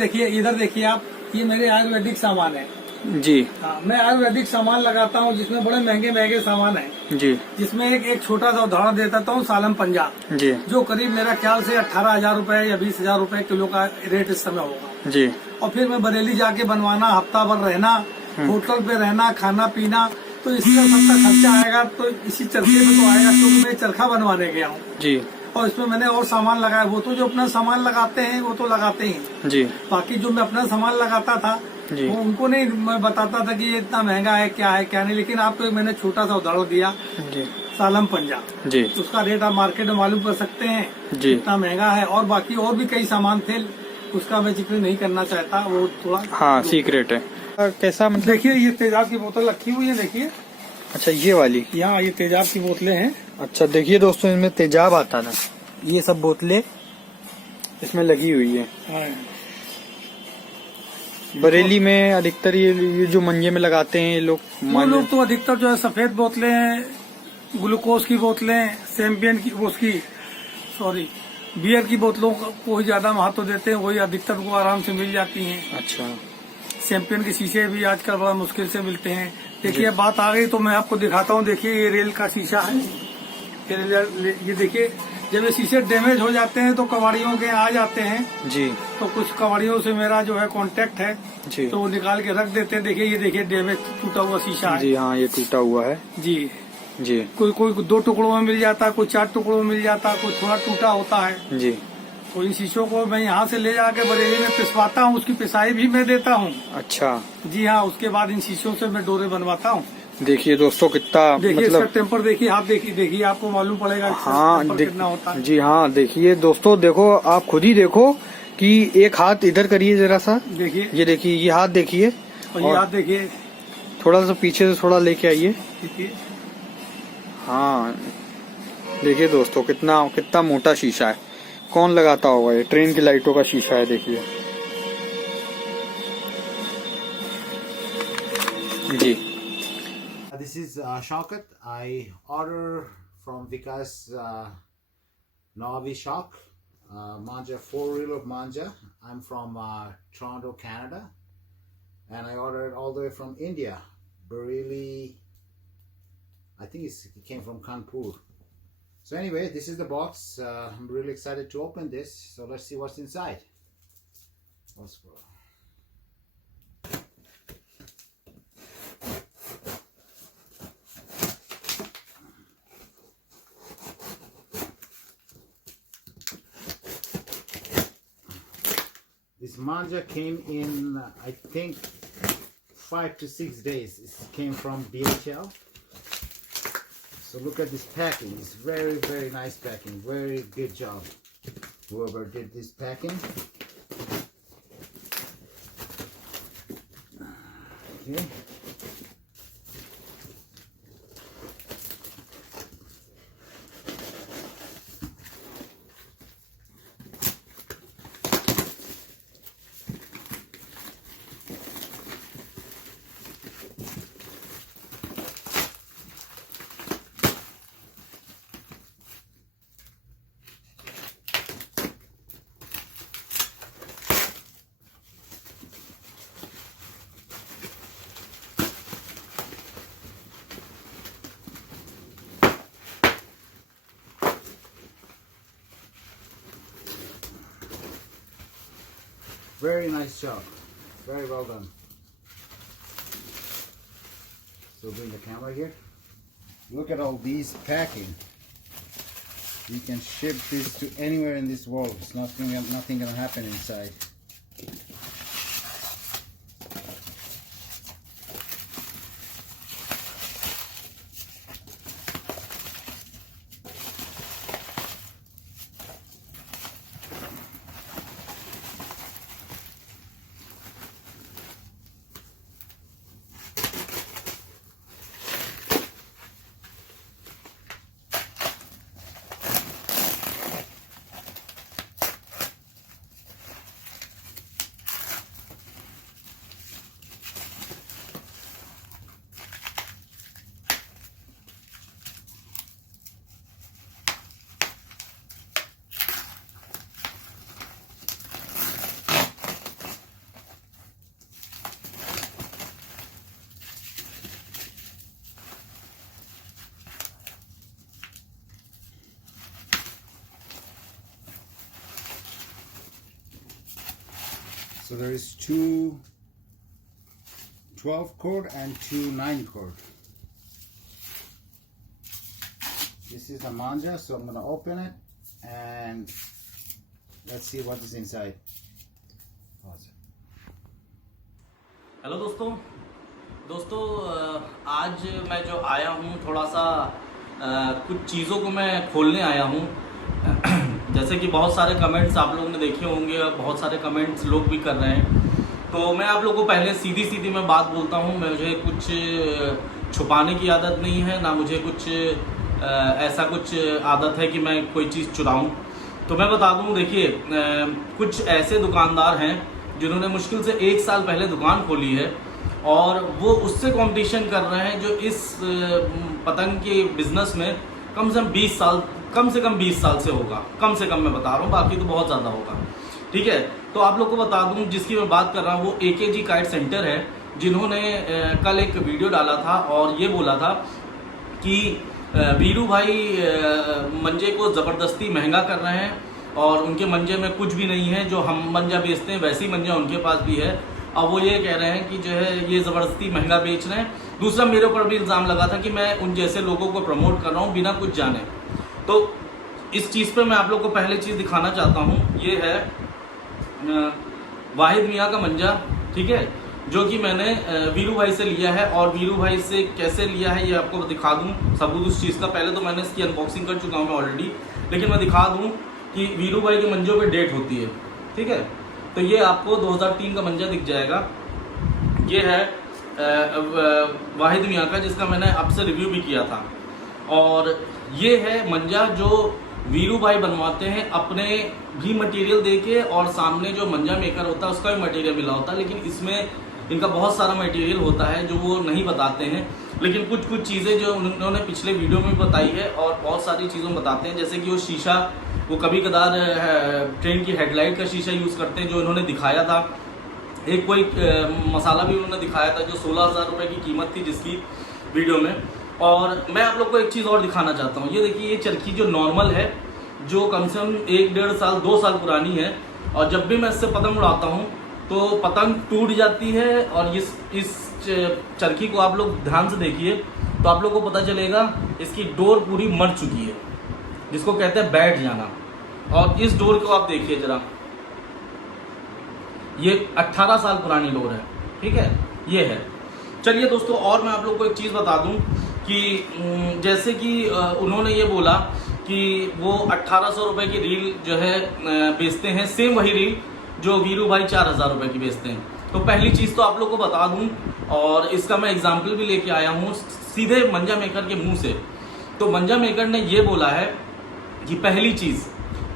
देखिए इधर देखिए आप, ये मेरे आयुर्वेदिक सामान है जी हाँ, मैं आयुर्वेदिक सामान लगाता हूँ जिसमें बड़े महंगे महंगे सामान है जी जिसमें एक छोटा सा उदाहरण दे देता हूँ। सालम पंजा जी जो करीब मेरा ख्याल से 18,000 रुपए या 20,000 रुपए किलो का रेट इस समय होगा। जी और फिर मैं बरेली जाके बनवाना, हफ्ता भर रहना, होटल पे रहना, खाना पीना, तो इसका सबका खर्चा आएगा। तो इसी चरखे पे तो आएगा क्योंकि मैं चरखा बनवाने गया हूँ जी और इसमें मैंने और सामान लगाया। वो तो जो अपना सामान लगाते हैं वो तो लगाते ही, जी बाकी जो मैं अपना सामान लगाता था जी वो उनको नहीं मैं बताता था कि ये इतना महंगा है क्या नहीं। लेकिन आपको एक मैंने छोटा सा उदाहरण दिया, जी सालम पंजा, जी उसका रेट आप मार्केट में मालूम कर सकते हैं जी इतना महंगा है। और बाकी और भी कई सामान थे, उसका मैं जिक्र नहीं करना चाहता, वो थोड़ा हाँ सीक्रेट है। कैसा मतलब? देखिए ये तेजाब की बोतल रखी हुई है, देखिए अच्छा ये वाली। यहाँ ये तेजाब की बोतलें हैं। अच्छा देखिए दोस्तों, इनमें तेजाब आता था। ये सब बोतलें इसमें लगी हुई है। हाँ। बरेली में अधिकतर ये जो मंजे में लगाते हैं ये लोग। वो लोग तो अधिकतर जो है सफेद बोतलें हैं, ग्लूकोज की बोतलें, चैंपियन की उसकी बियर की बोतलों को ही ज्यादा महत्व देते हैं, वही अधिकतर को आराम से मिल जाती हैं। अच्छा चैंपियन के शीशे भी आजकल बड़ा मुश्किल से मिलते हैं। देखिए अब बात आ गई तो मैं आपको दिखाता हूँ। देखिए ये रेल का शीशा है, ये देखिए जब ये शीशे डैमेज हो जाते हैं तो कबाड़ियों के आ जाते हैं जी। तो कुछ कबाड़ियों से मेरा जो है कांटेक्ट है जी तो वो निकाल के रख देते हैं। देखिए ये देखिए डैमेज टूटा हुआ शीशा है। जी हाँ ये टूटा हुआ है जी जी कोई 2 टुकड़ों में मिल जाता है, कोई 4 टुकड़ों में मिल जाता है, कोई थोड़ा टूटा होता है। जी। तो इन शीशों को मैं यहाँ से ले जाके बरेली में पिसवाता हूँ, उसकी पिसाई भी मैं देता हूँ। अच्छा जी हाँ, उसके बाद इन शीशों से मैं डोरे बनवाता हूँ। देखिए दोस्तों कितना देखिए मतलब इसका टेम्पर देखिए, आप देखिए आपको मालूम पड़ेगा इसका हाँ टेम्पर कितना होता है। जी हाँ देखिए दोस्तों, देखो आप खुद ही देखो कि एक हाथ इधर करिए जरा सा। देखिए ये देखिए ये हाथ देखिए और ये हाथ देखिए, थोड़ा सा पीछे से थोड़ा लेके आइए। देखिए हाँ देखिए दोस्तों कितना कितना मोटा शीशा है। कौन लगाता होगा? ये ट्रेन की लाइटों का शीशा है। देखिए जी। This is Shaukat. I order from Vikas Nawavi Shop, Manja, 4-wheel of Manja. I'm from Toronto, Canada, and I ordered all the way from India, Bareilly. I think it came from Kanpur. So anyway, this is the box. I'm really excited to open this. So let's see what's inside. Let's go. This manja came in, I think, 5 to 6 days. It came from DHL. So look at this packing. It's very, very nice packing. Very good job, whoever did this packing. Okay. Very nice job. Very well done. So bring the camera here. Look at all these packing. You can ship this to anywhere in this world. It's nothing gonna happen inside. So there is two 12 cord and two 9 cord. This is the manja, so I'm gonna open it and let's see what is inside. Hello दोस्तों आज मैं जो आया हूँ थोड़ा सा कुछ चीज़ों को मैं खोलने आया हूँ। जैसे कि बहुत सारे कमेंट्स आप लोगों ने देखे होंगे और बहुत सारे कमेंट्स लोग भी कर रहे हैं, तो मैं आप लोगों को पहले सीधी मैं बात बोलता हूँ। मुझे कुछ छुपाने की आदत नहीं है, ना मुझे कुछ ऐसा कुछ आदत है कि मैं कोई चीज़ चुराऊँ। तो मैं बता दूँ, देखिए कुछ ऐसे दुकानदार हैं जिन्होंने मुश्किल से 1 साल पहले दुकान खोली है और वो उससे कंपटीशन कर रहे हैं जो इस पतंग के बिजनेस में कम से कम 20 साल से होगा। कम से कम मैं बता रहा हूँ, बाकी तो बहुत ज़्यादा होगा। ठीक है, तो आप लोग को बता दूँ जिसकी मैं बात कर रहा हूँ वो AKG काइट सेंटर है, जिन्होंने कल एक वीडियो डाला था और ये बोला था कि वीरू भाई मंजे को ज़बरदस्ती महंगा कर रहे हैं और उनके मंजे में कुछ भी नहीं है। जो हम मंजा बेचते हैं वैसे ही मंजा उनके पास भी है। अब वो ये कह रहे हैं कि जो है ये ज़बरदस्ती महंगा बेच रहे हैं। दूसरा, मेरे ऊपर भी इल्ज़ाम लगा था कि मैं उन जैसे लोगों को प्रमोट कर रहा हूँ बिना कुछ जाने। तो इस चीज़ पे मैं आप लोग को पहले चीज़ दिखाना चाहता हूँ। ये है वाहिद मियाँ का मंजा, ठीक है, जो कि मैंने वीरू भाई से लिया है। और वीरू भाई से कैसे लिया है ये आपको दिखा दूँ सबूत उस चीज़ का। पहले तो मैंने इसकी अनबॉक्सिंग कर चुका हूँ मैं ऑलरेडी, लेकिन मैं दिखा दूँ कि वीरू भाई के मंजों पे डेट होती है। ठीक है, तो ये आपको 2003 का मंजा दिख जाएगा। ये है वाहिद मियाँ का, जिसका मैंने आपसे रिव्यू भी किया था। और ये है मंजा जो वीरू भाई बनवाते हैं अपने भी मटेरियल देके, और सामने जो मंजा मेकर होता है उसका भी मटेरियल मिला होता है। लेकिन इसमें इनका बहुत सारा मटेरियल होता है जो वो नहीं बताते हैं, लेकिन कुछ चीज़ें जो उन्होंने पिछले वीडियो में बताई है और बहुत सारी चीज़ों बताते हैं। जैसे कि वो शीशा, वो कभी कदार ट्रेन की हेडलाइट का शीशा यूज़ करते हैं, जो उन्होंने दिखाया था। एक कोई मसाला भी उन्होंने दिखाया था जो 16,000 रुपये की कीमत थी जिसकी वीडियो में। और मैं आप लोग को एक चीज़ और दिखाना चाहता हूँ। ये देखिए, ये चरखी जो नॉर्मल है, जो कम से कम 1-1.5 साल 2 साल पुरानी है, और जब भी मैं इससे पतंग उड़ाता हूँ तो पतंग टूट जाती है। और इस चरखी को आप लोग ध्यान से देखिए तो आप लोग को पता चलेगा इसकी डोर पूरी मर चुकी है, जिसको कहते हैं बैठ जाना। और इस डोर को आप देखिए जरा, ये 18 साल पुरानी डोर है। ठीक है, ये है। चलिए दोस्तों, और मैं आप लोग को एक चीज़ बता दूं कि जैसे कि उन्होंने ये बोला कि वो 1800 रुपये की रील जो है बेचते हैं, सेम वही रील जो वीरू भाई 4000 रुपये की बेचते हैं। तो पहली चीज़ तो आप लोग को बता दूं, और इसका मैं एग्जाम्पल भी लेके आया हूँ सीधे मंजा मेकर के मुंह से। तो मंजा मेकर ने ये बोला है कि पहली चीज़,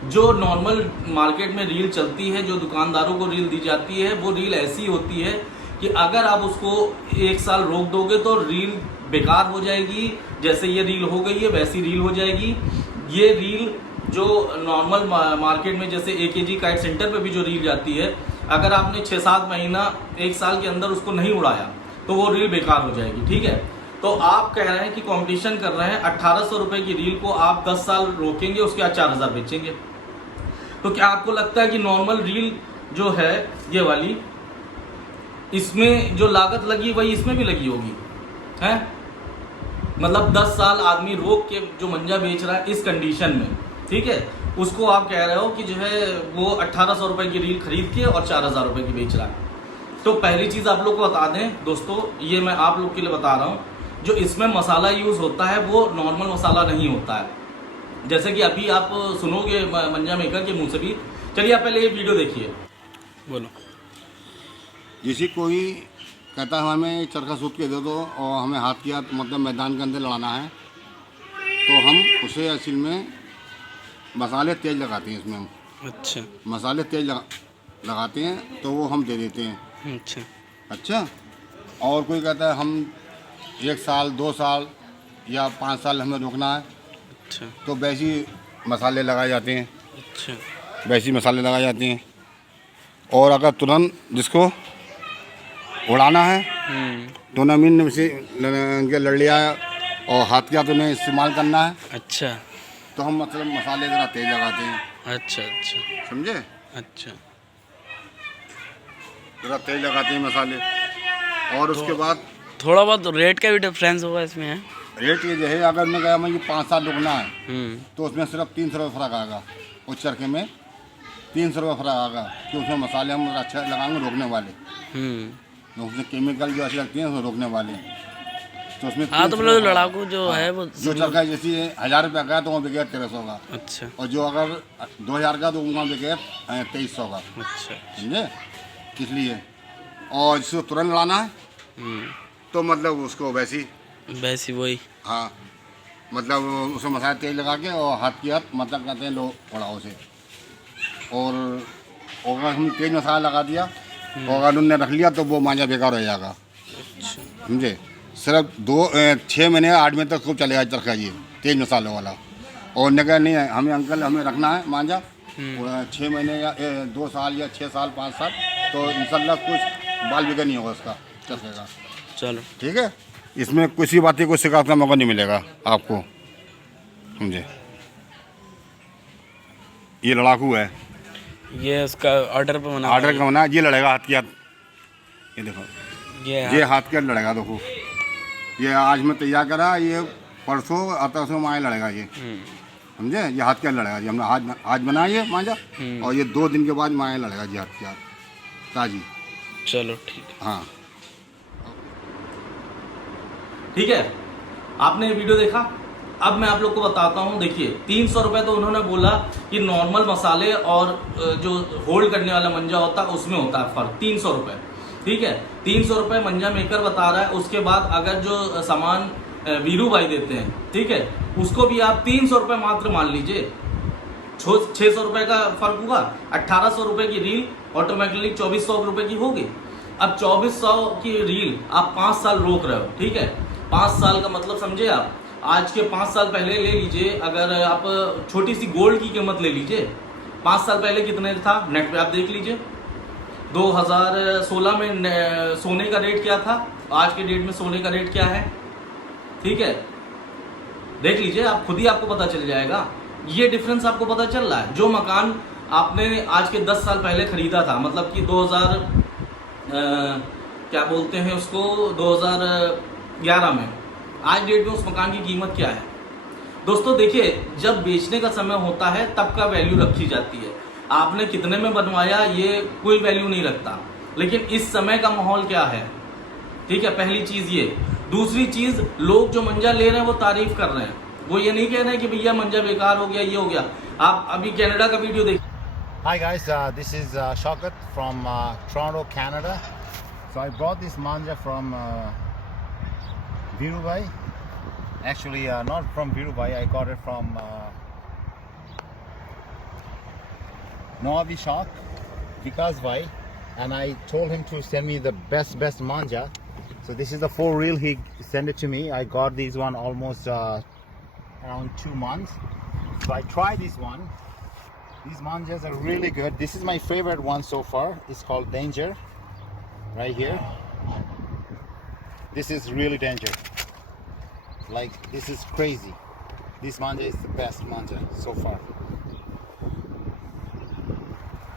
जो नॉर्मल मार्केट में रील चलती है, जो दुकानदारों को रील दी जाती है, वो रील ऐसी होती है कि अगर आप उसको 1 साल रोक दोगे तो रील बेकार हो जाएगी। जैसे ये रील हो गई है वैसी रील हो जाएगी। ये रील जो नॉर्मल मार्केट में जैसे AKG काइट सेंटर पे भी जो रील जाती है, अगर आपने 6-7 महीना 1 साल के अंदर उसको नहीं उड़ाया तो वो रील बेकार हो जाएगी। ठीक है, तो आप कह रहे हैं कि कंपटीशन कर रहे हैं, 1800 रुपये की रील को आप 10 साल रोकेंगे, उसके बाद 4000 बेचेंगे। तो क्या आपको लगता है कि नॉर्मल रील जो है ये वाली, इसमें जो लागत लगी वही इसमें भी लगी होगी है? मतलब 10 साल आदमी रोक के जो मंजा बेच रहा है इस कंडीशन में, ठीक है, उसको आप कह रहे हो कि जो है वो 1800 रुपये की रील खरीद के और 4000 रुपये की बेच रहा है। तो पहली चीज़ आप लोग को बता दें दोस्तों, ये मैं आप लोग के लिए बता रहा हूँ, जो इसमें मसाला यूज़ होता है वो नॉर्मल मसाला नहीं होता है, जैसे कि अभी आप सुनोगे मंजा मेकर के मुंह से भी। चलिए आप पहले ये वीडियो देखिए। बोलो। जैसे कोई कहता है हमें चरखा सूत के दे दो और हमें हाथ किया मतलब मैदान के अंदर लड़ाना है, तो हम उसे असल में मसाले तेज लगाते हैं। इसमें हम अच्छा, मसाले तेज लगाते हैं तो वो हम दे देते हैं। अच्छा, और कोई कहता है हम 1 साल 2 साल या 5 साल हमें रोकना है, अच्छा, तो वैसी मसाले लगाए जाते हैं। अच्छा, वैसी मसाले लगाए जाते हैं। और अगर तुरंत जिसको उड़ाना है तो नमीन से लड़ लिया और हाथ का तुम्हें इस्तेमाल करना है, अच्छा, तो हम मतलब मसाले ज़रा तेज लगाते हैं। अच्छा, अच्छा, समझे? अच्छा। पूरा तेज लगाते हैं मसाले। और उसके बाद थोड़ा बहुत रेट का भी डिफरेंस होगा इसमें है? रेट ये जो है, अगर मैं गया मुझे 5 साल रुकना है तो उसमें सिर्फ 300 रुपये फ़र्क आएगा। उस चरखे में 300 रुपये फ़र्क आएगा कि उसमें मसाले हम अच्छा लगाएंगे रोकने वाले, तो उसमें केमिकल जो अच्छी लगती है उसमें रोकने वाले। तो उसमें हाँ, तो मतलब लड़ाकू जो है वो जो चरखा जैसे 1000 रुपये का है तो वहाँ बिके 1300 का, अच्छा और जो अगर 2000 का तो वहाँ बिके 2300 का, अच्छा समझे? इसलिए और जिसको तुरंत लाना है तो मतलब उसको वैसी वही हाँ, मतलब उसमें मसाला तेल लगा के और हाथ की हाथ मतलब कहते हैं लो पड़ाओ से। और अगर हम तेज मसाला लगा दिया और अगर उनने रख लिया तो वो मांझा बेकार हो जाएगा, समझे? सिर्फ 6 महीने 8 महीने तक खूब चलेगा चरखा ये तेज मसाले वाला। और उन्होंने कहा नहीं हमें अंकल हमें रखना है मांझा 6 महीने या 2 साल या 6 साल 5 साल, तो इंशाल्लाह कुछ बाल बिगड़ नहीं होगा उसका चरखे का। चलो ठीक है, इसमें किसी बात को शिकायत का मौका नहीं मिलेगा आपको, समझे? ये लड़ाकू है, ये उसका ऑर्डर पे बना आर्डर का बना, ये लड़ेगा हाथ की हाथ। ये देखो ये ये हाथ के हाथ लड़ेगा, देखो ये आज मैं तैयार करा, ये परसों आता माए लड़ेगा ये, समझे? ये हाथ के हाथ लड़ेगा जी, हमने आज बनाया ये मांझा और ये 2 दिन के बाद माए लड़ेगा जी हाथ के हाथ ताजी। चलो ठीक है। हाँ ठीक है, आपने ये वीडियो देखा। अब मैं आप लोग को बताता हूँ। देखिए 300 रुपये तो उन्होंने बोला कि नॉर्मल मसाले और जो होल्ड करने वाला मंजा होता है उसमें होता है फर्क, 300 रुपये। ठीक है, 300 रुपये मंजा मेकर बता रहा है। उसके बाद अगर जो सामान वीरू भाई देते हैं, ठीक है, उसको भी आप 300 रुपये मात्र मान लीजिए, 600 रुपये का फर्क हुआ। 1800 रुपये की रील ऑटोमेटिकली 2400 रुपये की होगी। अब 2400 की रील आप 5 साल रोक रहे हो, ठीक है? 5 साल का मतलब समझे आप, आज के 5 साल पहले ले लीजिए, अगर आप छोटी सी गोल्ड की कीमत ले लीजिए, 5 साल पहले कितने था नेट पे आप देख लीजिए। 2016 में सोने का रेट क्या था, आज के डेट में सोने का रेट क्या है, ठीक है? देख लीजिए आप, खुद ही आपको पता चल जाएगा। ये डिफरेंस आपको पता चल रहा है। जो मकान आपने आज के 10 साल पहले खरीदा था, मतलब कि 2011 में, आज डेट में उस मकान की कीमत क्या है? दोस्तों देखिए, जब बेचने का समय होता है तब का वैल्यू रखी जाती है। आपने कितने में बनवाया ये कोई वैल्यू नहीं रखता, लेकिन इस समय का माहौल क्या है, ठीक है? पहली चीज ये। दूसरी चीज, लोग जो मंजा ले रहे हैं वो तारीफ कर रहे हैं, वो ये नहीं कह रहे हैं कि भैया मंजा बेकार हो गया, ये हो गया। आप अभी कनाडा का वीडियो देखिए। Hi guys, this is Shaukat from Toronto, Canada. So I brought this manja from Virubhai. Actually, not from Virubhai. I got it from Noavi Shak, Vikas Bhai, and I told him to send me the best manja. So this is the 4 reel. He sent it to me. I got these one almost around 2 months. So I tried this one. These manjas are really good. This is my favorite one so far. It's called Danger, right here. This is really danger. Like, this is crazy. This manja is the best manja so far.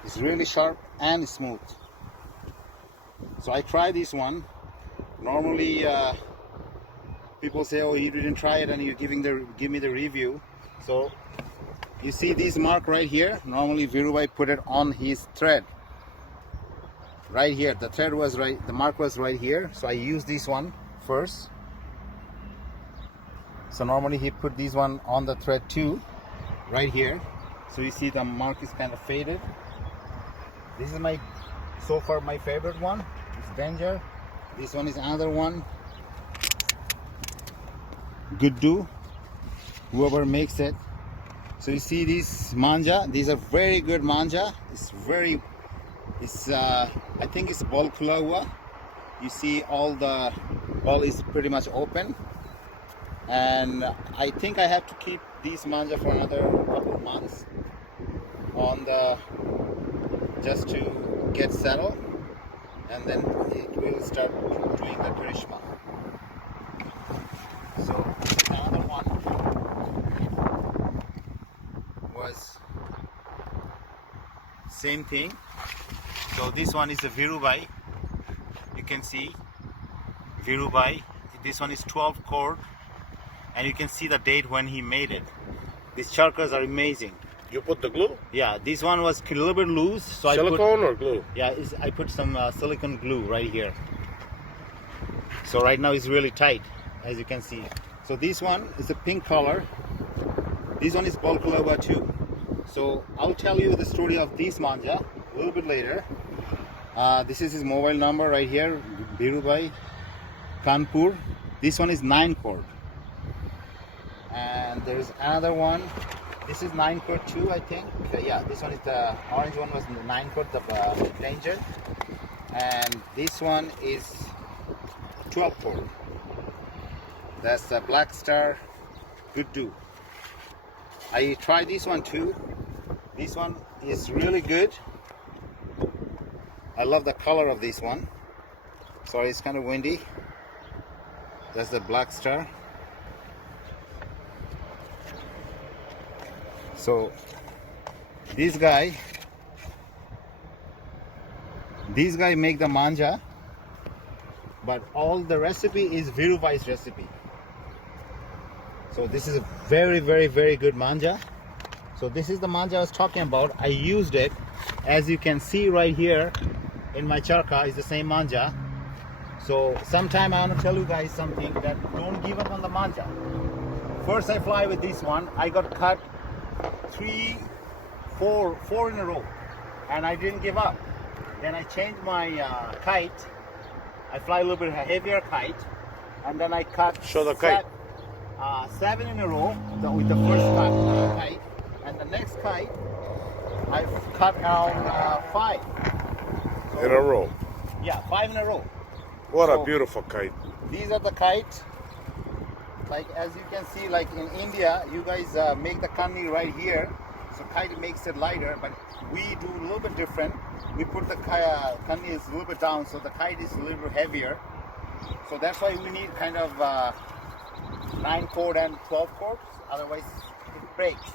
It's really sharp and smooth. So I tried this one. Normally, people say, "Oh, you didn't try it, and you're give me the review." So you see this mark right here. Normally Virubhai put it on his thread right here. The thread was right, the mark was right here, so I used this one first. So normally he put this one on the thread too, right here. So you see the mark is kind of faded. This is so far my favorite one. It's Danger. This one is another one. Good do, whoever makes it. So you see these manja, these are very good manja. I think it's ball khula hua. You see all the ball is pretty much open, and I think I have to keep these manja for another couple of months just to get settled, and then it will start doing the karishma. So another one was same thing. So this one is a Virubhai. can see Virubai. This one is 12 cord, and you can see the date when he made it. These charkers are amazing. You put the glue? Yeah, this one was a little bit loose, so Silicone or glue? I put some silicone glue right here. So right now it's really tight, as you can see. So this one is a pink color. This one is Balkalova too. So I'll tell you the story of this manja a little bit later. This is his mobile number right here, Virubai, Kanpur. This one is 9 cord. And there's another one. This is 9 cord too, I think. Yeah, this one is the orange one was 9 cord, the Ranger. And this one is 12 cord. That's the Black Star Good Do. I tried this one too. This one is really good. I love the color of this one. Sorry, it's kind of windy. That's the Black Star. So this guy make the manja, but all the recipe is Virubai's recipe. So this is a very, very, very good manja. So this is the manja I was talking about. I used it, as you can see right here in my charka is the same manja. So sometime I want to tell you guys something, that don't give up on the manja. First I fly with this one. I got cut 4 in a row, and I didn't give up. Then I changed my kite. I fly a little bit heavier kite, and then I cut. Show the kite. 7 in a row with the first kite, and the next kite I've cut around 5. So, In a row. yeah, 5 in a row. What So- a beautiful kite. These are the kites. Like as you can see, like in India, you guys make the kanni right here, so kite makes it lighter. But we do a little bit different. We put the kanni is a little bit down, so the kite is a little bit heavier. So that's why we need kind of 9 cord and 12 cords. Otherwise, it breaks.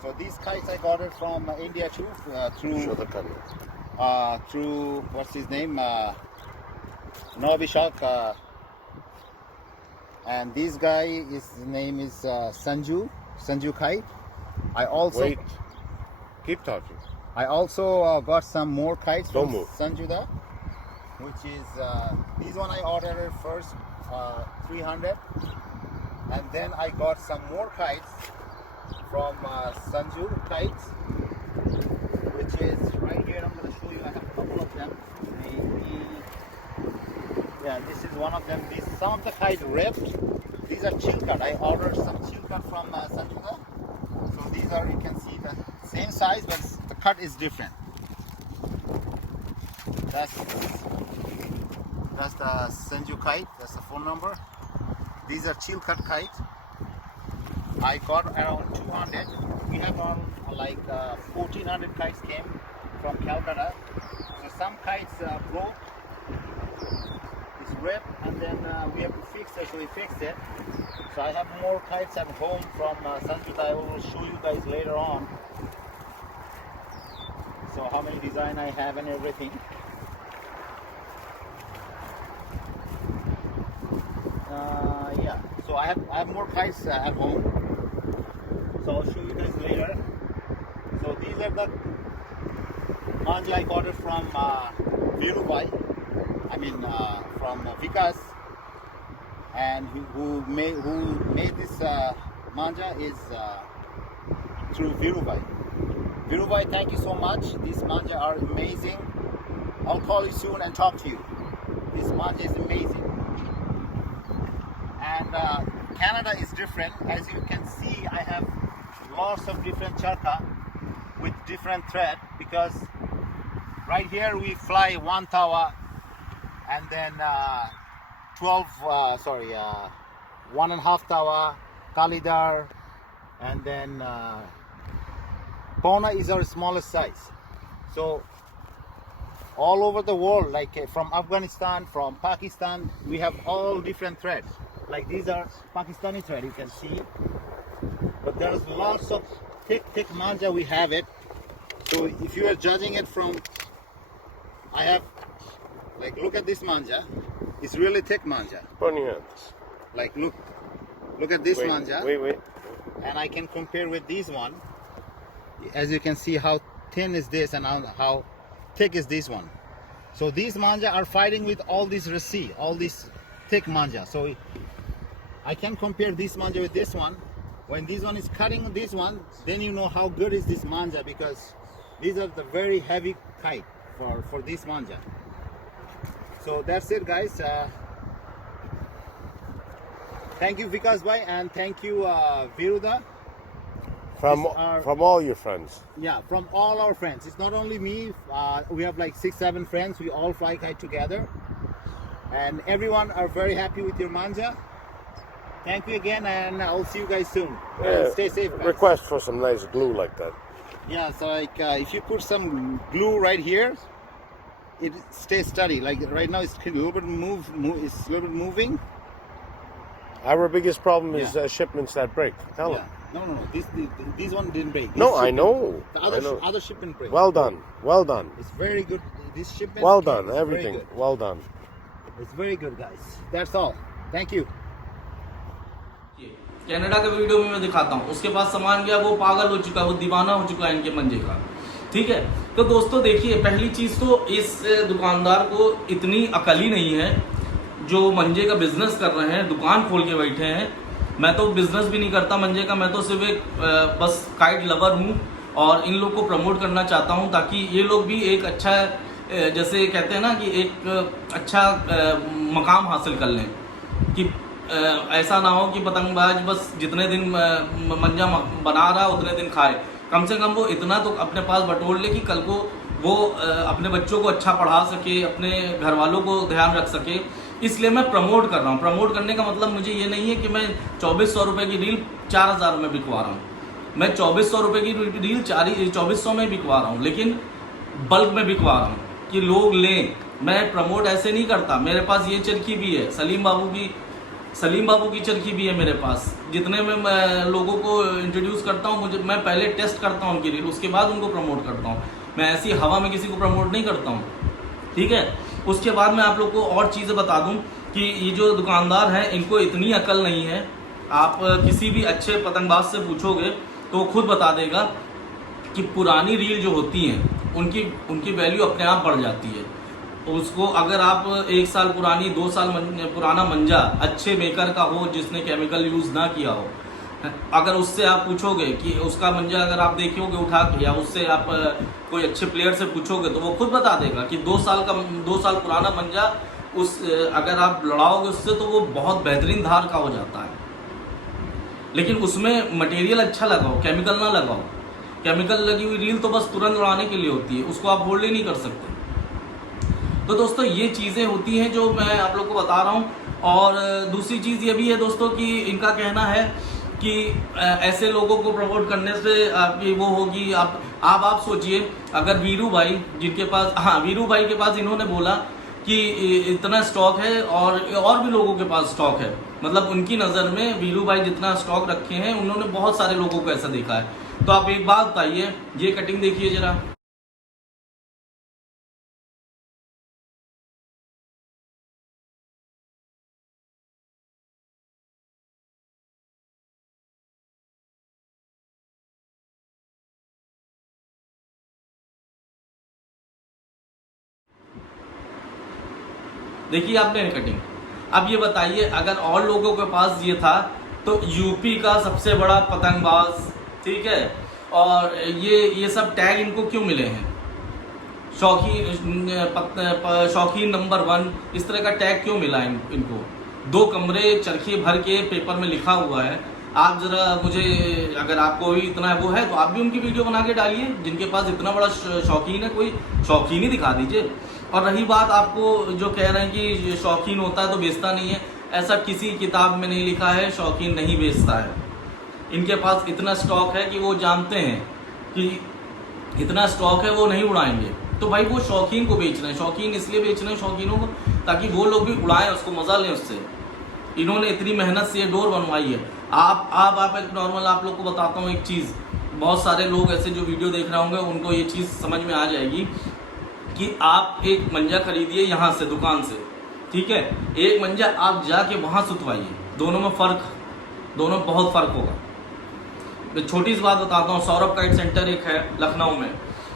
So these kites I got it from India too, Show the kite. through what's his name, Novishak. And this guy, his name is Sanju Kite. I also Wait. Keep talking. I also got some more kites Don't from move. Sanjuda, which is this one I ordered first 300, and then I got some more kites from Sanju Kites, which is right here. I'm going to show you. I have a couple of them. Yeah, this is one of them. Some of the kites ripped. These are chill cut. I ordered some chill cut from Sanjuda. So these are, you can see the same size, but the cut is different. That's the Sanju kite. That's the phone number. These are chill cut kite. I got around 200. We have around like 1400 kites came from Calcutta. So some kites broke. It's ripped, and then we have to fix it. So we fixed it. So I have more kites at home from Sanjuda. I will show you guys later on. So how many design I have and everything. Yeah. So I have more kites at home. So I'll show you guys later. So these are the manja I got it from Virubai. I mean from Vikas, and who made this manja is through Virubai. Virubai, thank you so much. These manja are amazing. I'll call you soon and talk to you. This manja is amazing. And Canada is different. As you can see, I have lots of different charka with different thread, because right here we fly 1 tawa, and then 1.5 tawa, kalidar, and then Pona is our smallest size. So all over the world, like from Afghanistan, from Pakistan, we have all different threads. Like these are Pakistani thread, you can see. But there's lots of thick manja, we have it. So if you are judging it from, I have Like, look at this manja. It's really thick manja. Put in your hands. Like, look at this manja. Wait. And I can compare with these one. As you can see, how thin is this and how thick is this one. So these manja are fighting with all these rasi, all these thick manja. So I can compare this manja with this one. When this one is cutting this one, then you know how good is this manja, because these are the very heavy kite for this manja. So that's it, guys. Thank you, Vikas bhai, and thank you, Viruda. From all your friends. Yeah, from all our friends. It's not only me. We have like 6-7 friends. We all fly kite together, and everyone are very happy with your manja. Thank you again, and I'll see you guys soon. Stay safe, guys. Request for some nice glue like that. Yeah, so like if you put some glue right here, it stays steady. Like right now, it's a little bit it's a little bit moving. Our biggest problem is Yeah. shipments that break. Tell Yeah. them. No. This one didn't break. No, This I know. The I know. other shipment break. Well done. Well done. It's very good. This shipment. Well is done. very Everything. good. Well done. It's very good, guys. That's all. Thank you. Canada के video में मैं दिखाता हूँ, उसके पास सामान गया, वो पागल हो चुका है, वो दीवाना हो चुका है इनके मंजे का। ठीक है, तो दोस्तों देखिए, पहली चीज तो इस दुकानदार को इतनी अकल ही नहीं है जो मंजे का बिजनेस कर रहे हैं, दुकान खोल के बैठे हैं। मैं तो बिजनेस भी नहीं करता मंजे का, मैं तो सिर्फ एक बस काइट लवर हूँ और इन लोग को प्रमोट करना चाहता हूँ ताकि ये लोग भी एक अच्छा, जैसे कहते हैं ना कि एक अच्छा मकाम हासिल कर लें, कि ऐसा ना हो कि पतंगबाज बस जितने दिन मंजा बना रहा उतने दिन खाए। कम से कम वो इतना तो अपने पास बटोर ले कि कल को वो अपने बच्चों को अच्छा पढ़ा सके, अपने घर वालों को ध्यान रख सके। इसलिए मैं प्रमोट कर रहा हूँ। प्रमोट करने का मतलब मुझे ये नहीं है कि मैं 2400 रुपये की रील 4000 में बिकवा रहा हूँ। मैं 2400 रुपये की रील 2400 में बिकवा रहा हूँ, लेकिन बल्क में बिकवा रहा हूँ कि लोग लें। मैं प्रमोट ऐसे नहीं करता। मेरे पास ये चरखी भी है, सलीम बाबू की चरखी भी है मेरे पास। जितने में मैं लोगों को इंट्रोड्यूस करता हूँ, मैं पहले टेस्ट करता हूँ उनकी रील, उसके बाद उनको प्रमोट करता हूँ। मैं ऐसी हवा में किसी को प्रमोट नहीं करता हूँ, ठीक है। उसके बाद मैं आप लोग को और चीज़ें बता दूँ कि ये जो दुकानदार हैं इनको इतनी अकल नहीं है। आप किसी भी अच्छे पतंगबाज से पूछोगे तो वो खुद बता देगा कि पुरानी रील जो होती हैं उनकी वैल्यू अपने आप बढ़ जाती है। उसको अगर आप 1 साल पुरानी 2 साल पुराना मंजा अच्छे मेकर का हो, जिसने केमिकल यूज़ ना किया हो, अगर उससे आप पूछोगे कि उसका मंजा अगर आप देखोगे उठा के, या उससे आप कोई अच्छे प्लेयर से पूछोगे तो वो खुद बता देगा कि 2 साल पुराना मंजा अगर आप लड़ाओगे उससे तो वो बहुत बेहतरीन धार का हो जाता है। लेकिन उसमें मटेरियल अच्छा लगाओ, केमिकल ना लगाओ। केमिकल लगी हुई रील तो बस तुरंत उड़ाने के लिए होती है, उसको आप होल्ड ही नहीं कर सकते। तो दोस्तों ये चीज़ें होती हैं जो मैं आप लोग को बता रहा हूँ। और दूसरी चीज़ ये भी है दोस्तों कि इनका कहना है कि ऐसे लोगों को प्रमोट करने से आपकी वो होगी। आप सोचिए, अगर वीरू भाई जिनके पास, वीरू भाई के पास इन्होंने बोला कि इतना स्टॉक है और भी लोगों के पास स्टॉक है, मतलब उनकी नज़र में वीरू भाई जितना स्टॉक रखे हैं उन्होंने बहुत सारे लोगों को ऐसा देखा है। तो आप एक बात बताइए, ये कटिंग देखिए जरा, देखिए आपने कटिंग। अब ये बताइए, अगर और लोगों के पास ये था तो यूपी का सबसे बड़ा पतंगबाज, ठीक है, और ये सब टैग इनको क्यों मिले हैं? शौकीन नंबर 1, इस तरह का टैग क्यों मिला इनको? 2 कमरे चरखे भर के पेपर में लिखा हुआ है। आप जरा मुझे, अगर आपको भी इतना वो है तो आप भी उनकी वीडियो बना के डालिए। जिनके पास इतना बड़ा शौकीन है, कोई शौकीन ही दिखा दीजिए। और रही बात, आपको जो कह रहे हैं कि शौकीन होता है तो बेचता नहीं है, ऐसा किसी किताब में नहीं लिखा है। शौकीन नहीं बेचता है। इनके पास इतना स्टॉक है कि वो जानते हैं कि इतना स्टॉक है वो नहीं उड़ाएंगे, तो भाई वो शौकीन को बेच रहे हैं। शौकीन इसलिए बेच रहे हैं शौकीनों को, ताकि वो लोग भी उड़ाएं, उसको मजा लें उससे। इन्होंने इतनी मेहनत से ये डोर बनवाई है। आप एक नॉर्मल आप लोग को बताता हूँ एक चीज़, बहुत सारे लोग ऐसे जो वीडियो देख रहे होंगे उनको ये चीज़ समझ में आ जाएगी कि आप एक मंजा खरीदिए यहाँ से दुकान से, ठीक है, एक मंजा आप जाके वहाँ सुतवाइए, दोनों में बहुत फ़र्क होगा। मैं छोटी सी बात बताता हूँ, सौरभ काइट सेंटर एक है लखनऊ में,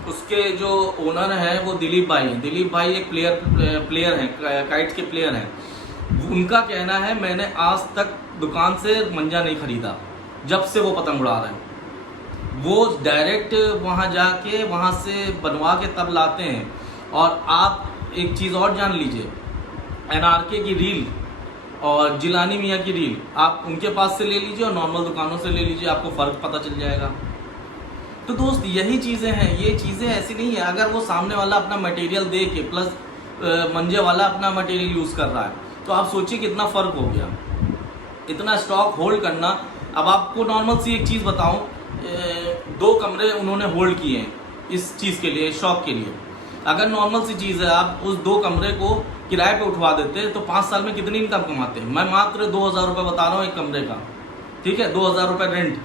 उसके जो ओनर हैं वो दिलीप भाई हैं। दिलीप भाई एक प्लेयर हैं, काइट्स के प्लेयर हैं। उनका कहना है मैंने आज तक दुकान से मंजा नहीं खरीदा जब से वो पतंग उड़ा रहे हैं। वो डायरेक्ट वहाँ जाके वहाँ से बनवा के तब लाते हैं। और आप एक चीज़ और जान लीजिए, एनआरके की रील और जिलानी मियाँ की रील आप उनके पास से ले लीजिए और नॉर्मल दुकानों से ले लीजिए, आपको फ़र्क पता चल जाएगा। तो दोस्त यही चीज़ें हैं, ये चीज़ें ऐसी नहीं है। अगर वो सामने वाला अपना मटेरियल दे के प्लस मंजे वाला अपना मटेरियल यूज़ कर रहा है, तो आप सोचिए कितना फ़र्क हो गया। इतना स्टॉक होल्ड करना। अब आपको नॉर्मल सी एक चीज़ बताऊं, 2 कमरे उन्होंने होल्ड किए हैं इस चीज़ के लिए, शॉप के लिए। अगर नॉर्मल सी चीज़ है, आप उस 2 कमरे को किराए पे उठवा देते तो 5 साल में कितनी इनकम कमाते हैं। मैं मात्र 2000 रुपये बता रहा हूँ एक कमरे का, ठीक है, 2000 रुपये रेंट,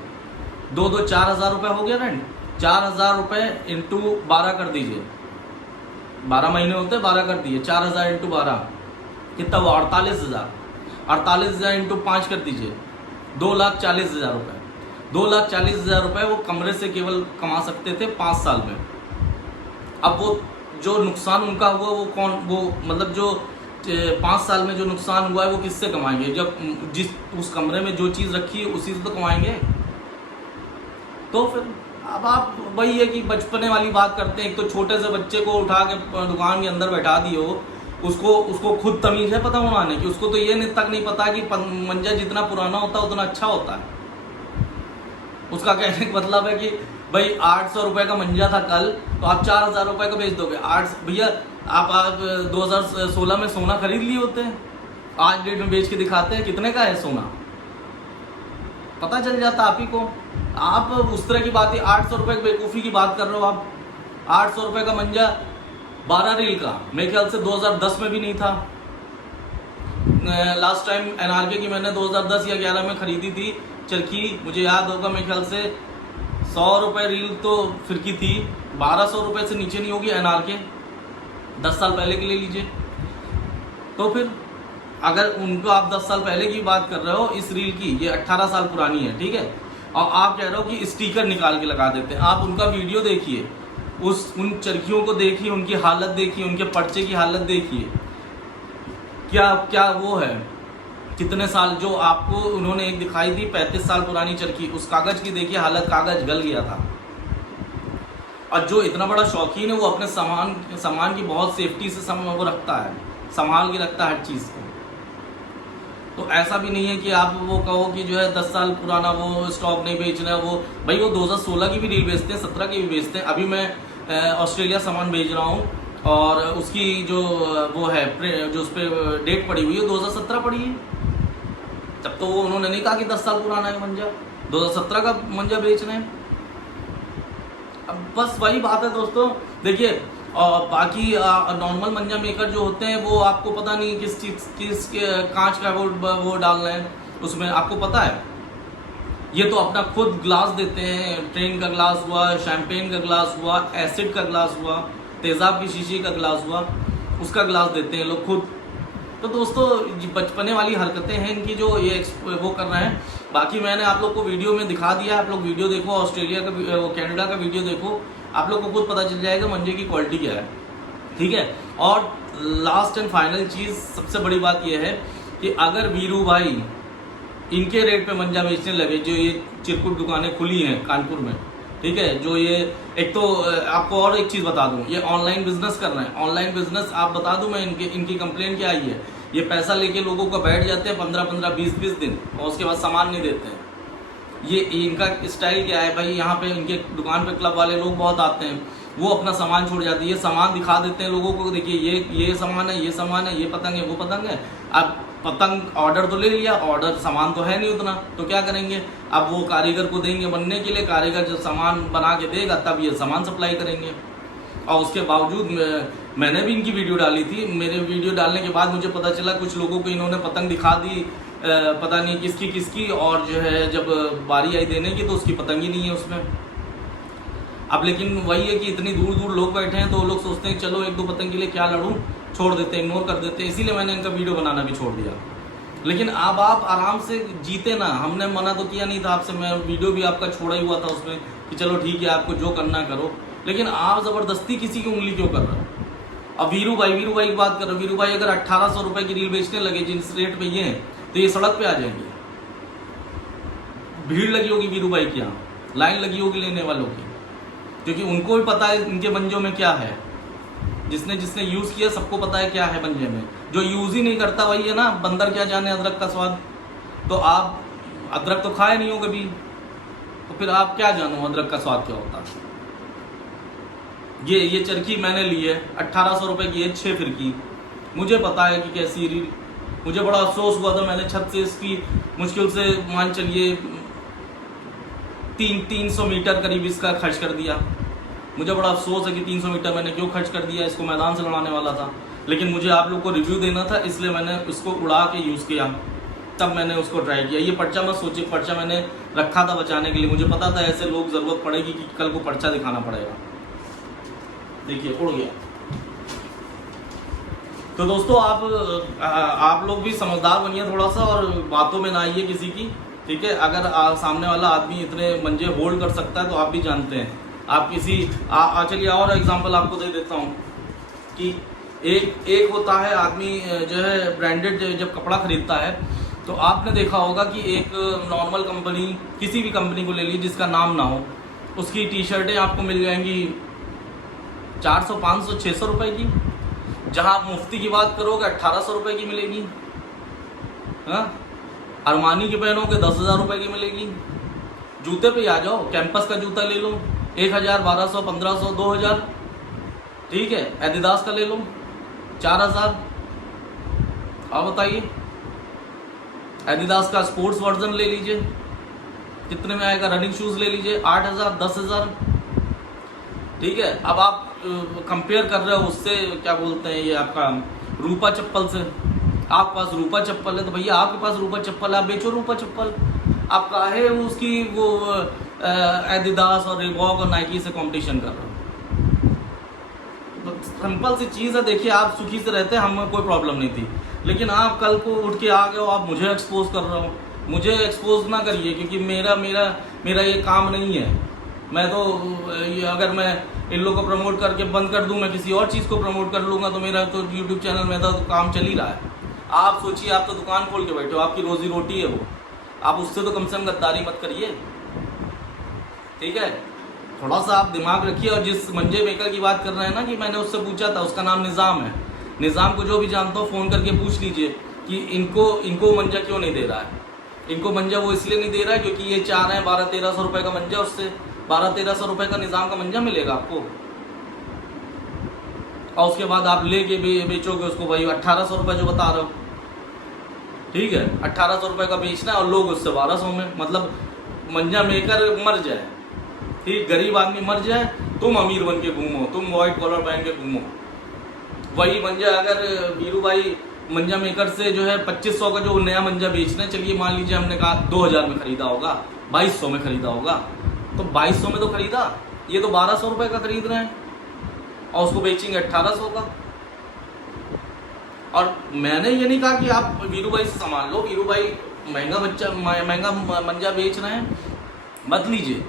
2 4000 रुपये हो गया रेंट। 4000 रुपये इंटू 12 कर दीजिए, 12 महीने होते हैं, 12 कर दीजिए, 4000 इंटू 12 कितना हुआ, 48,000। 48,000 इंटू 5 कर दीजिए, 2,40,000 रुपये। 2,40,000 रुपये वो कमरे से केवल कमा सकते थे 5 साल में। अब वो जो नुकसान उनका हुआ वो मतलब जो 5 साल में जो नुकसान हुआ है वो किससे कमाएंगे, जब जिस उस कमरे में जो चीज़ रखी है उसी से तो कमाएंगे। तो फिर अब आप वही है कि बचपने वाली बात करते हैं। एक तो छोटे से बच्चे को उठा के दुकान के अंदर बैठा दिए हो, उसको खुद तमीज़ है पता उड़ाने की, उसको तो ये तक नहीं पता कि मंजा जितना पुराना होता है उतना अच्छा होता है। उसका कहने का मतलब है कि भाई 800 रुपये का मंजा था कल, तो आप 4000 रुपये का बेच दोगे। भैया आप 2016 में सोना खरीद लिए होते हैं, आज डेट में बेच के दिखाते हैं कितने का है सोना, पता चल जाता आप ही को। आप उस तरह की बात, 800 रुपये की बेवकूफ़ी की बात कर रहे हो आप। 800 रुपये का मंजा 12 रील का मेरे ख्याल से 2010 में भी नहीं था। लास्ट टाइम एनआरके की मैंने 2010 या 11 में खरीदी थी चरखी, मुझे याद होगा मेरे ख्याल से 100 रुपये रील तो फिरकी थी, 1200 रुपये से नीचे नहीं होगी एनआरके। 10 साल पहले की ले लीजिए। तो फिर अगर उनको आप 10 साल पहले की बात कर रहे हो, इस रील की ये 18 साल पुरानी है, ठीक है, और आप कह रहे हो कि स्टिकर निकाल के लगा देते हैं। आप उनका वीडियो देखिए, उन चरखियों को देखिए, उनकी हालत देखिए, उनके पर्चे की हालत देखिए, क्या वो है, कितने साल जो आपको उन्होंने एक दिखाई थी 35 साल पुरानी चरखी, उस कागज की देखिए हालत, कागज गल गया था। और जो इतना बड़ा शौकीन है वो अपने सामान की बहुत सेफ्टी से वो रखता है, संभाल के रखता है हर चीज़ को। तो ऐसा भी नहीं है कि आप वो कहो कि जो है 10 साल पुराना वो स्टॉक नहीं बेचना है। वो भाई वो 2016 की भी रील बेचते हैं, 17 की भी बेचते हैं। अभी मैं ऑस्ट्रेलिया सामान भेज रहा हूँ और उसकी जो वो है जो उस पर डेट पड़ी हुई है 2017 पड़ी है। तब तो वो उन्होंने नहीं कहा कि 10 साल पुराना है मंजा, 2017 का मंजा बेचना है। अब बस वही बात है दोस्तों। देखिए और बाकी नॉर्मल मंजा मेकर जो होते हैं वो आपको पता नहीं किस कांच का वो डाल रहे हैं उसमें, आपको पता है। ये तो अपना खुद ग्लास देते हैं, ट्रेन का ग्लास हुआ, शैम्पेन का ग्लास हुआ, एसिड का ग्लास हुआ, तेज़ाब की शीशी का ग्लास हुआ, उसका ग्लास देते हैं लोग खुद। तो दोस्तों बचपने वाली हरकतें हैं इनकी जो ये वो कर रहे हैं। बाकी मैंने आप लोग को वीडियो में दिखा दिया, आप लोग वीडियो देखो, ऑस्ट्रेलिया का कनाडा का वीडियो देखो, आप लोग को खुद पता चल जाएगा मंजे की क्वालिटी क्या है, ठीक है। और लास्ट एंड फाइनल चीज़, सबसे बड़ी बात यह है कि अगर वीरू भाई इनके रेट पे मंजा बेचने लगे, जो ये चिरकुट दुकानें खुली हैं कानपुर में, ठीक है, जो ये एक तो आपको और एक चीज़ बता दूं, ये ऑनलाइन बिजनेस कर रहे हैं। ऑनलाइन बिजनेस आप बता दूं मैं, इनकी कंप्लेन क्या आई है, ये पैसा लेके लोगों को बैठ जाते हैं 15-15, 20-20 दिन और उसके बाद सामान नहीं देते हैं। ये इनका स्टाइल क्या है भाई, यहाँ पे इनके दुकान पे क्लब वाले लोग बहुत आते हैं, वो अपना सामान छोड़ जाते हैं, ये सामान दिखा देते हैं लोगों को, देखिए ये सामान है, ये सामान है, ये पतंग है, वो पतंग है। अब पतंग ऑर्डर तो ले लिया, ऑर्डर सामान तो है नहीं उतना, तो क्या करेंगे, अब वो कारीगर को देंगे बनने के लिए, कारीगर जब सामान बना के देगा तब ये सामान सप्लाई करेंगे। और उसके बावजूद मैंने भी इनकी वीडियो डाली थी, मेरे वीडियो डालने के बाद मुझे पता चला कुछ लोगों को इन्होंने पतंग दिखा दी, पता नहीं किसकी, और जो है जब बारी आई देने की तो उसकी पतंग ही नहीं है उसमें। अब लेकिन वही है कि इतनी दूर दूर लोग बैठे हैं तो वो लोग सोचते हैं चलो एक दो पतंग के लिए क्या लड़ूं, छोड़ देते हैं, इग्नोर कर देते हैं, इसीलिए मैंने इनका वीडियो बनाना भी छोड़ दिया। लेकिन अब आप आराम से जीते ना, हमने मना तो किया नहीं था आपसे, मैं वीडियो भी आपका छोड़ा ही हुआ था उसमें कि चलो ठीक है आपको जो करना करो, लेकिन आप ज़बरदस्ती किसी की उंगली क्यों कर रहे हो? अब वीरू भाई की बात कर रहे हो, वीरू भाई अगर 1800 रुपए की रील बेचने लगे जिस रेट पे ये हैं तो ये सड़क पे आ जाएंगे, भीड़ लगी होगी वीरू भाई के यहाँ, लाइन लगी होगी लेने वालों की, क्योंकि उनको भी पता है इनके बंजों में क्या है, जिसने यूज किया सबको पता है क्या है बंजे में। जो यूज ही नहीं करता वही है ना, बंदर क्या जाने अदरक का स्वाद। तो आप अदरक तो खाए नहीं हो कभी, तो फिर आप क्या जानो अदरक का स्वाद क्या होता है। ये चरखी मैंने ली है 1800 रुपए की है, 6 फिरकी, मुझे पता है कि कैसी रील, मुझे बड़ा अफसोस हुआ था, मैंने छत से इसकी मुश्किल से मान चलिए 300 मीटर करीब इसका खर्च कर दिया। मुझे बड़ा अफसोस है कि 300 मीटर मैंने क्यों खर्च कर दिया, इसको मैदान से लड़ाने वाला था, लेकिन मुझे आप लोग को रिव्यू देना था इसलिए मैंने उसको उड़ा के यूज़ किया, तब मैंने उसको ट्राई किया। ये पर्चा मत सोचिए, पर्चा मैंने रखा था बचाने के लिए, मुझे पता था ऐसे लोग ज़रूरत पड़ेगी कि कल को पर्चा दिखाना पड़ेगा। देखिए उड़ गया। तो दोस्तों आप लोग भी समझदार बनिए थोड़ा सा और बातों में ना आइए किसी की, ठीक है। अगर सामने वाला आदमी इतने मंजे होल्ड कर सकता है तो आप भी जानते हैं। आप किसी चलिए और एग्जांपल आपको दे देता हूँ कि एक होता है आदमी जो है ब्रांडेड जब कपड़ा खरीदता है तो आपने देखा होगा कि एक नॉर्मल कंपनी, किसी भी कंपनी को ले लीजिए जिसका नाम ना हो, उसकी टी शर्टें आपको मिल जाएंगी 400, 500, 600 रुपए की। जहां आप मुफ्ती की बात करोगे 1800 रुपए की मिलेगी, हाँ। अरमानी के पहनोगे 10,000 रुपए की मिलेगी। जूते पे आ जाओ, कैंपस का जूता ले लो 1000, 1200, 1500, 2000, ठीक है। एडिडास का ले लो 4000। आप बताइए, एडिडास का स्पोर्ट्स वर्जन ले लीजिए, कितने में आएगा। रनिंग शूज ले लीजिए 8000, 10,000, ठीक है। अब आप कंपेयर कर रहे हो उससे, क्या बोलते हैं ये आपका रूपा चप्पल से। आपके पास रूपा चप्पल है तो भैया आपके पास रूपा चप्पल है, आप बेचो रूपा चप्पल। आप काहे उसकी वो एडिडास और रिबॉक और नाइकी से कंपटीशन कर रहे हो। तो सिंपल सी चीज़ है। देखिए आप सुखी से रहते हैं, हमें कोई प्रॉब्लम नहीं थी, लेकिन आप कल को उठ के आ गए हो, आप मुझे एक्सपोज कर रहे हो। मुझे एक्सपोज ना करिए, क्योंकि मेरा ये काम नहीं है। मैं तो अगर मैं इन लोगों को प्रमोट करके बंद कर दूं, मैं किसी और चीज़ को प्रमोट कर लूँगा तो मेरा तो यूट्यूब चैनल में तो काम चल ही रहा है। आप सोचिए, आप तो दुकान खोल के बैठे हो, आपकी रोजी रोटी है वो, आप उससे तो कम से कम गद्दारी मत करिए, ठीक है। थोड़ा सा आप दिमाग रखिए। और जिस मंजे मेकर की बात कर रहे हैं ना, कि मैंने उससे पूछा था, उसका नाम निज़ाम है। निज़ाम को जो भी जानता हो फ़ोन करके पूछ लीजिए कि इनको मंजा क्यों नहीं दे रहा है। इनको मंजा वो इसलिए नहीं दे रहा है क्योंकि ये चाह रहे हैं 1200-1300 रुपये का मंजा, उससे 1200-1300 रुपये का निज़ाम का मंजा मिलेगा आपको, और उसके बाद आप लेके बेचोगे उसको भाई 1800 रुपये जो बता रहे हो, ठीक है। 1800 रुपये का बेचना है और लोग उससे 1200 में, मतलब मंजा मेकर मर जाए, ठीक, गरीब आदमी मर जाए, तुम अमीर बन के घूमो, तुम व्हाइट कॉलर पहन के घूमो। वही मंजा अगर वीरू भाई मंजा मेकर से जो है 2500 का जो नया मंजा बेचना है, चलिए मान लीजिए हमने कहा 2000 में खरीदा होगा, 2200 में खरीदा होगा, तो 2200 में तो खरीदा, ये तो 1200 रुपये का खरीद रहे हैं और उसको बेचेंगे 1800 का। और मैंने ये नहीं कहा कि आप वीरू भाई से सामान लो, वीरू भाई महंगा मंजा बेच रहे हैं, मत लीजिए।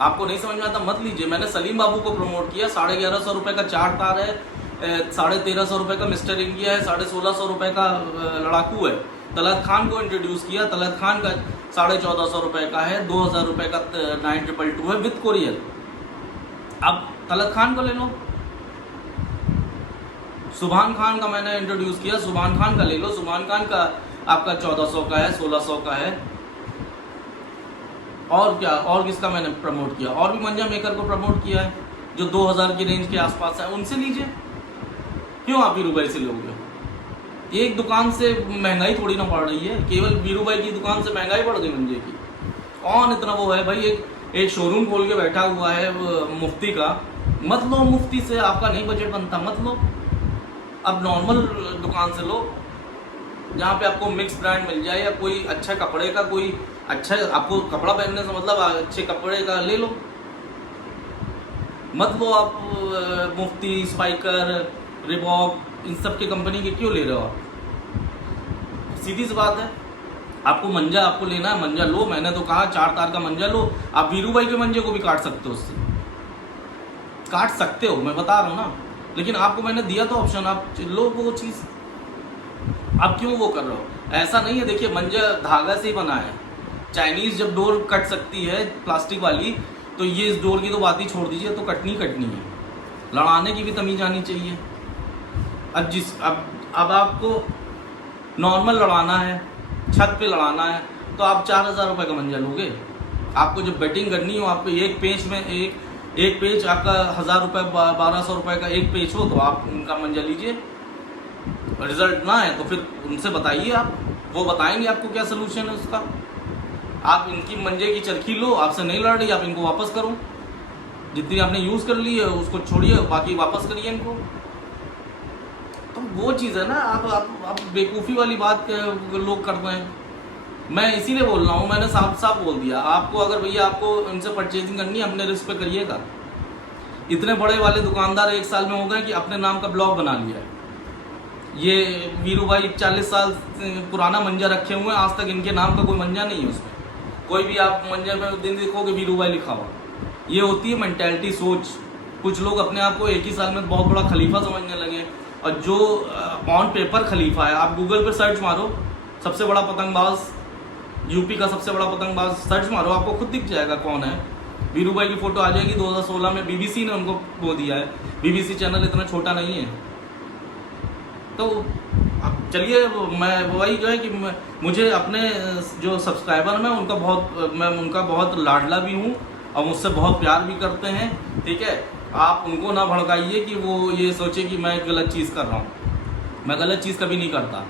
आपको नहीं समझ में आता मत लीजिए। मैंने सलीम बाबू को प्रमोट किया, 1150 रुपये का चार तार है, 1350 रुपये का मिस्टर इंडिया है, 1650 रुपये का लड़ाकू है। तलत खान को इंट्रोड्यूस किया, तलत खान का 1450 रुपये का है, 2000 रुपये का 9222 है विद कोरियर। अब तलत खान को ले लो। सुभान खान का मैंने इंट्रोड्यूस किया, सुभान खान का ले लो। सुभान खान का आपका 1400 का है, 1600 का है। और क्या, और किसका मैंने प्रमोट किया, और भी मंजा मेकर को प्रमोट किया है जो 2000 की रेंज के आसपास है, उनसे लीजिए। क्यों आप वीरू भाई से लोगे? एक दुकान से महंगाई थोड़ी ना पड़ रही है, केवल वीरू भाई की दुकान से महंगाई बढ़ गई मंजे की। कौन इतना वो है भाई, एक शोरूम खोल के बैठा हुआ है मुफ्ती का, मत लो मुफ्ती से, आपका नहीं बजट बनता, मत लो। अब नॉर्मल दुकान से लो जहाँ पे आपको मिक्स ब्रांड मिल जाए, या कोई अच्छा कपड़े का, कोई अच्छा, आपको कपड़ा पहनने से मतलब अच्छे कपड़े का ले लो, मत वो आप मुफ्ती, स्पाइकर, रिबॉक इन सब की कंपनी के क्यों ले रहे हो आप? सीधी सी बात है, आपको मंजा आपको लेना है, मंजा लो। मैंने तो कहा 4 तार का मंजा लो। आप वीरू भाई के मंजे को भी काट सकते हो, उससे काट सकते हो, मैं बता रहा हूँ ना। लेकिन आपको मैंने दिया तो ऑप्शन, आप लो वो चीज़। आप क्यों वो कर रहे हो? ऐसा नहीं है। देखिए मंजा धागा से ही बना है। चाइनीज जब डोर कट सकती है प्लास्टिक वाली, तो ये इस डोर की तो बात ही छोड़ दीजिए, तो कटनी है। लड़ाने की भी तमीज आनी चाहिए। अब आपको नॉर्मल लड़ाना है, छत पे लड़ाना है, तो आप 4000 रुपये का मंजा लोगे। आपको जब बैटिंग करनी हो, आपको एक पेच में एक पेच आपका 1000 रुपये 1200 रुपये का एक पेच हो, तो आप उनका मंजा लीजिए। रिजल्ट ना है तो फिर उनसे बताइए, आप वो बताएंगे आपको क्या सोल्यूशन है उसका। आप इनकी मंजे की चरखी लो, आपसे नहीं लड़ रही, आप इनको वापस करो। जितनी आपने यूज़ कर ली है उसको छोड़िए, बाकी वापस करिए इनको। तो वो चीज़ है ना, आप बेवकूफ़ी वाली बात लोग कर रहे हैं। मैं इसीलिए बोल रहा हूँ, मैंने साफ साफ बोल दिया आपको। अगर भैया आपको इनसे परचेजिंग करनी है, अपने रिस्क पे करिएगा। इतने बड़े वाले दुकानदार 1 साल में हो गए कि अपने नाम का ब्लॉग बना लिया है। ये वीरू भाई 40 साल पुराना मंजा रखे हुए हैं, आज तक इनके नाम का कोई मंजा नहीं है उसमें। कोई भी आप मंजे में दिन देखोगे वीरू भाई लिखा हुआ। ये होती है मेंटालिटी, सोच। कुछ लोग अपने आप को एक ही साल में बहुत बड़ा खलीफा समझने लगे, और जो ऑन पेपर खलीफा है, आप गूगल पर सर्च मारो सबसे बड़ा पतंगबाज, यूपी का सबसे बड़ा पतंगबाज सर्च मारो, आपको खुद दिख जाएगा कौन है। वीरू भाई की फोटो आ जाएगी। 2016 में बीबीसी ने उनको वो दिया है। बीबीसी चैनल इतना छोटा नहीं है। तो अब चलिए, मैं वही जो है कि मुझे अपने जो सब्सक्राइबर में मैं उनका बहुत लाडला भी हूँ, और मुझसे बहुत प्यार भी करते हैं, ठीक है। आप उनको ना भड़काइए कि वो ये सोचे कि मैं गलत चीज़ कर रहा हूँ। मैं गलत चीज़ कभी नहीं करता।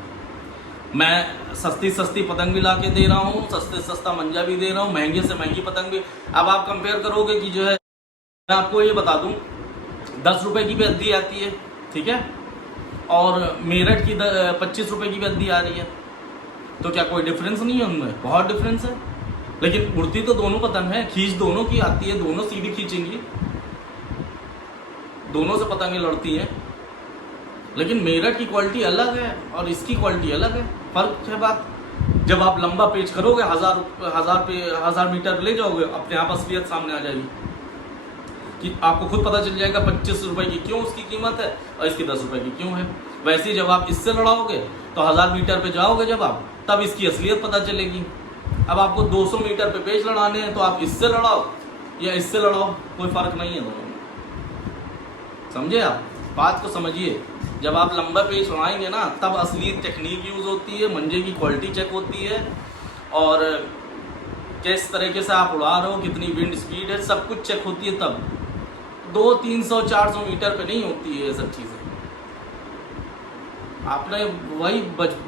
मैं सस्ती पतंग भी ला के दे रहा हूँ, सस्ता मंजा भी दे रहा हूँ, महंगे से महंगी पतंग भी। अब आप कंपेयर करोगे कि जो है, मैं आपको ये बता दूँ, 10 रुपये की भी अद्दी आती है, ठीक है, और मेरठ की 25 रुपये की भी अद्दी आ रही है। तो क्या कोई डिफरेंस नहीं है उनमें? बहुत डिफरेंस है। लेकिन उड़ती तो दोनों पतंग है, खींच दोनों की आती है, दोनों सीधी खींचेंगी, दोनों से पतंगें लड़ती हैं। लेकिन मेरठ की क्वालिटी अलग है और इसकी क्वालिटी अलग है, फर्क है बात। जब आप लंबा पेच करोगे, 1000 मीटर ले जाओगे, अपने आप असलियत सामने आ जाएगी कि आपको खुद पता चल जाएगा 25 रुपये की क्यों उसकी कीमत है और इसकी 10 रुपये की क्यों है। वैसे ही जब आप इससे लड़ाओगे तो 1000 मीटर पे जाओगे जब आप, तब इसकी असलियत पता चलेगी। अब आपको 200 मीटर पे पेच लड़ाने हैं, तो आप इससे लड़ाओ या इससे लड़ाओ, कोई फर्क नहीं है दोनों में। समझे आप बात को? समझिए, जब आप लंबा पेच लड़ाएंगे ना, तब असली टेक्निक यूज़ होती है, मंजे की क्वालिटी चेक होती है, और किस तरीके से आप उड़ा रहे हो, कितनी विंड स्पीड है, सब कुछ चेक होती है। तब 200, 300, 400 मीटर पे नहीं होती है ये सब चीज़ें। आपने वही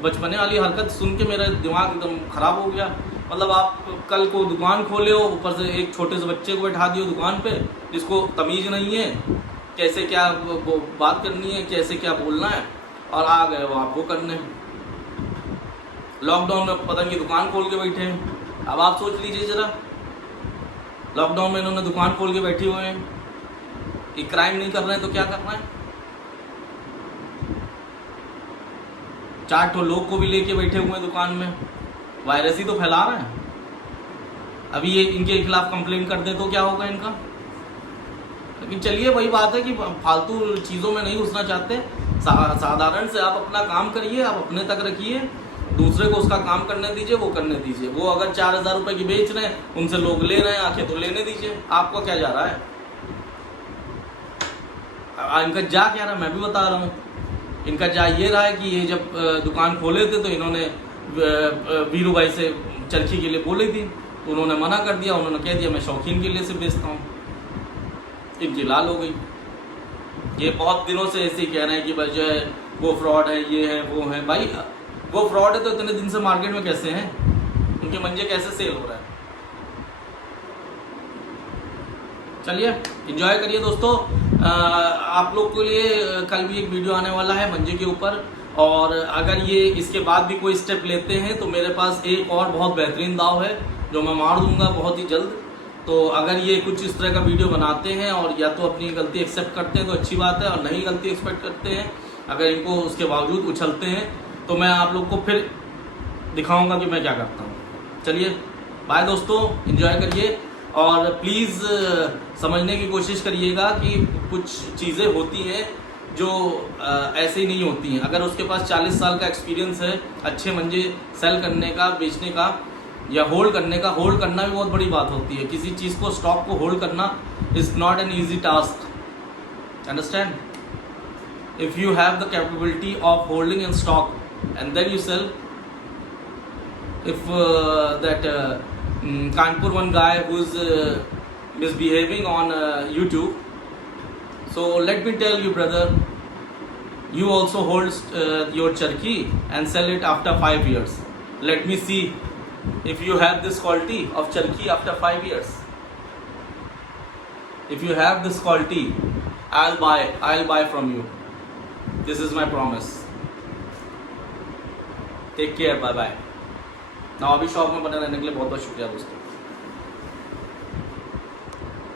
बचपने वाली हरकत सुन के मेरा दिमाग एकदम ख़राब हो गया। मतलब आप कल को दुकान खोले हो, ऊपर से एक छोटे से बच्चे को बैठा दियो दुकान पे, जिसको तमीज़ नहीं है, कैसे क्या बात करनी है, कैसे क्या बोलना है, और आ गए वो आपको करने। लॉकडाउन में पतंग की दुकान खोल के बैठे हैं। अब आप सोच लीजिए ज़रा, लॉकडाउन में इन्होंने दुकान खोल के बैठे हुए हैं, ये क्राइम नहीं कर रहे हैं तो क्या कर रहे हैं? 4 ठो लोग को भी लेके बैठे हुए हैं दुकान में, वायरस ही तो फैला रहे हैं। अभी ये इनके खिलाफ कंप्लेंट कर दे तो क्या होगा इनका? लेकिन चलिए, वही बात है कि फालतू चीज़ों में नहीं घुसना चाहते। साधारण से आप अपना काम करिए, आप अपने तक रखिए, दूसरे को उसका काम करने दीजिए, वो करने दीजिए। वो अगर 4000 रुपये की बेच रहे हैं, उनसे लोग ले रहे हैं आके, तो लेने दीजिए, आपको क्या जा रहा है? इनका जा क्या रहा है मैं भी बता रहा हूँ। इनका जा ये रहा है कि ये जब दुकान खोले थे तो इन्होंने वीरू भाई से चरखी के लिए बोली थी, उन्होंने मना कर दिया। उन्होंने कह दिया मैं शौकीन के लिए से बेचता हूँ। इनकी लाल हो गई। ये बहुत दिनों से ऐसे ही कह रहे हैं कि भाई जो है वो फ्रॉड है, ये है, वो है। भाई वो फ्रॉड है तो इतने दिन से मार्केट में कैसे हैं? उनके मंजे कैसे सेल हो रहा है? चलिए एंजॉय करिए दोस्तों। आप लोग के लिए कल भी एक वीडियो आने वाला है मंजे के ऊपर, और अगर ये इसके बाद भी कोई स्टेप लेते हैं तो मेरे पास एक और बहुत बेहतरीन दाव है जो मैं मार दूंगा बहुत ही जल्द। तो अगर ये कुछ इस तरह का वीडियो बनाते हैं और या तो अपनी गलती एक्सेप्ट करते हैं तो अच्छी बात है, और नहीं गलती एक्सपेक्ट करते हैं, अगर इनको उसके बावजूद उछलते हैं, तो मैं आप लोग को फिर दिखाऊंगा कि मैं क्या करता हूँ। चलिए बाय दोस्तों, एंजॉय करिए और प्लीज़ समझने की कोशिश करिएगा कि कुछ चीज़ें होती हैं जो ऐसे ही नहीं होती हैं। अगर उसके पास 40 साल का एक्सपीरियंस है अच्छे मंजे सेल करने का, बेचने का या होल्ड करने का, होल्ड करना भी बहुत बड़ी बात होती है। किसी चीज़ को, स्टॉक को होल्ड करना is not an easy task, understand. If you have the capability of holding in stock and then you sell, if that Kanpur one guy who's misbehaving on YouTube, so let me tell you brother, you also hold your charkhi and sell it after 5 years. Let me see if you have this quality of charkhi after 5 years. If you have this quality, I'll buy from you. This is my promise. Take care, bye bye. नवाबी shop में बने रहने के लिए बहुत बहुत शुक्रिया दोस्तों।